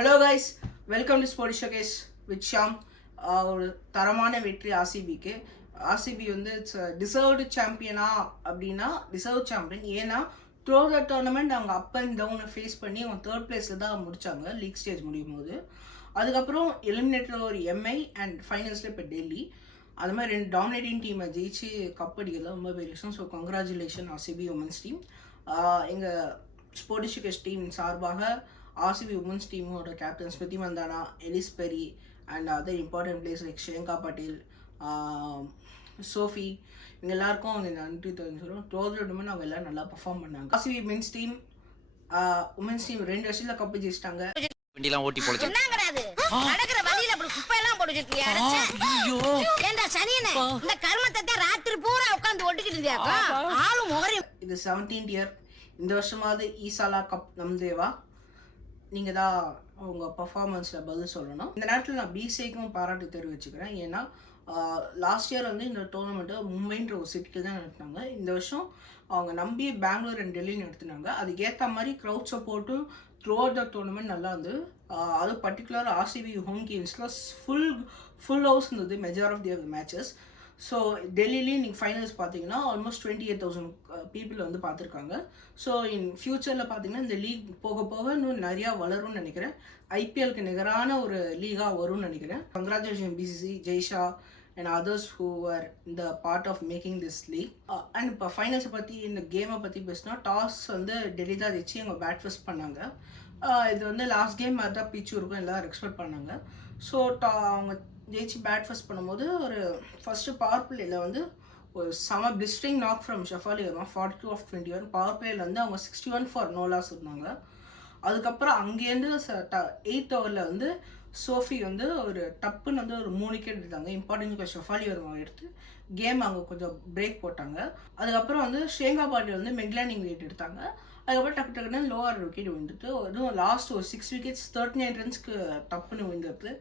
Hello guys, welcome to sports showcase with Sham. ஒரு தரமான வெற்றி ஆர்சிபிக்கு. ஆர்சிபி வந்து இட்ஸ் டிசர்வ்டு சாம்பியனா அப்படின்னா டிசர்வ் சாம்பியன். ஏன்னா த்ரூ த டோர்னமெண்ட் அவங்க அப் அண்ட் டவுனை ஃபேஸ் பண்ணி அவங்க தேர்ட் பிளேஸில் தான் முடித்தாங்க லீக் ஸ்டேஜ் முடியும் போது. அதுக்கப்புறம் எலிமினேட்டர் ஒரு எம்ஐ அண்ட் ஃபைனல்ஸில் இப்போ டெல்லி. அது மாதிரி 2 டாமினேட்டிங் டீமை ஜெயிச்சு கப் அடிக்கிறது ரொம்ப பெரிய விஷயம். So congratulation RCB women's team. எங்கள் ஸ்போர்ட்ஸ் ஷோகேஸ் டீம் சார்பாக ஆர்சிபி உமன்ஸ் டீமோட captain Smriti Mandhana, Ellyse Perry and other important players like Shreyanka Patel, Sophie, இவங்க எல்லாருக்கும் அவங்க நன்றி தெரிஞ்சிடும். டோர்னமெண்ட் அவங்க எல்லாம் நல்லா பர்ஃபார்ம் பண்ணாங்க. RCB men's team women's team 2 வருஷத்துல கப்பு ஜெயிச்சிட்டாங்க. வண்டிலாம் ஓட்டி போடுச்சு. என்னங்கறது நடக்கிற வண்டியில அப்படி குப்பை எல்லாம் போட்டு வச்சிருக்கியா? ஐயோ ஏண்டா சனியனே, இந்த கர்மத்தை ராத்திரி பூரா உட்கார்ந்து ஒட்டிக்கிட்டு இருந்தியாக்கா? ஆளு முகரி. இது 17th இயர். இந்த வருஷமாவது ஈசாலா கப் நம்தேவா. நீங்கள் தான் அவங்க பர்ஃபார்மன்ஸில் பதில் சொல்லணும். இந்த நேரத்தில் நான் பிசிஐக்கும் பாராட்டு தெரிவிச்சுக்கிறேன். ஏன்னா லாஸ்ட் இயர் வந்து இந்த டோர்னமெண்ட்டை மும்பைன்ற ஒரு சிட்டிக்கு தான் நடத்தினாங்க. இந்த வருஷம் அவங்க நம்பி பெங்களூர் அண்ட் டெல்லி நடத்தினாங்க. அதுக்கேற்ற மாதிரி க்ரௌட் சப்போர்ட்டும் த்ரூ அவுட் த டோர்னமெண்ட் நல்லா இருந்து. அது பர்டிகுலர் ஆர்சிபி ஹோம் கேம்ஸில் ஃபுல் ஹவுஸ் இருந்தது major of their matches. So டெல்லிலேயும் நீங்கள் ஃபைனல்ஸ் பார்த்தீங்கன்னா ஆல்மோஸ்ட் 28,000 பீப்புள் வந்து பார்த்துருக்காங்க. ஸோ இன் ஃப்யூச்சரில் பார்த்தீங்கன்னா இந்த லீக் போக போக இன்னும் நிறையா வளரும்னு நினைக்கிறேன். ஐபிஎல்க்கு நிகரான ஒரு லீகாக வரும்னு நினைக்கிறேன். Congratulation BCG, Jay Shah and others who are இந்த part of making this league. And இப்போ ஃபைனல்ஸை பற்றி இந்த கேமை பற்றி பேசினா டாஸ் வந்து டெல்லி தான் வச்சு அவங்க பேட் ஃபர்ஸ்ட் பண்ணாங்க. இது வந்து லாஸ்ட் கேம் மாதிரி தான் பிச்சு இருக்கும் எல்லோரும் எக்ஸ்பெக்ட் பண்ணாங்க. ஸோ அவங்க ஜெயிச்சு பேட் ஃபர்ஸ்ட் பண்ணும்போது ஒரு ஃபஸ்ட்டு பவர் பிளேயில் வந்து ஒரு செம பிளிஸ்டரிங் நாக் ஃப்ரம் ஷஃபாலி வரும் 42 of 21. பவர் பிளேயில் வந்து அவங்க 61 for no loss இருந்தாங்க. அதுக்கப்புறம் அங்கேருந்து 8th ஓவரில் வந்து சோஃபி வந்து ஒரு டப்புன்னு வந்து ஒரு 3 விக்கெட் எடுத்தாங்க. இம்பார்ட்டன்ட் ஷஃபாலி வரும் எடுத்து கேம் அவங்க கொஞ்சம் பிரேக் போட்டாங்க. அதுக்கப்புறம் வந்து ஷேங்கா பாட்டில் வந்து மெக்லானிங் விக்கெட் எடுத்தாங்க. அதுக்கப்புறம் டக்குன்னு லோவர் விக்கெட் விழுந்துட்டு அதுவும் லாஸ்ட் ஒரு 6 wickets 39 runsக்கு டப்புன்னு விழுந்துட்டு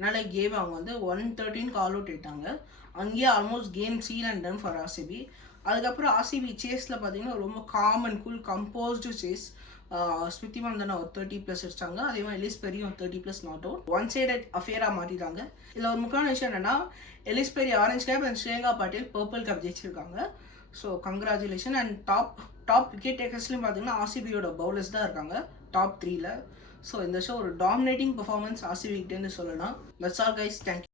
அதனால கேம் அவங்க வந்து 113 ஆல் அவுட் ஆயிட்டாங்க. அங்கேயே almost game seal and done for RCB. அதுக்கப்புறம் ஆர்சிபி சேஸில் பார்த்தீங்கன்னா ரொம்ப calm and cool composed chase. Smriti Mandhana ஒரு 30+ அடிச்சாங்க. அதே மாதிரி எலிஸ் பெரியும் 30+ நாட் அவுட். ஒன் சைடட் அஃபேராக மாற்றிட்டாங்க. இதில் ஒரு முக்கியமான விஷயம் என்னென்னா Ellyse Perry orange cap and Shreyanka Patil purple cap ஜெயிச்சிருக்காங்க. So congratulation. And top wicket டேக்கர்ஸ்லையும் பார்த்தீங்கன்னா ஆர்சிபியோட பவுலர்ஸ் தான் இருக்காங்க டாப் 3ல. ஸோ இந்த ஷோ ஒரு டாமினேட்டிங் பர்ஃபார்மன்ஸ் ஆர்சிபிக்கிட்டேன்னு சொல்லலாம். That's all guys, thank you.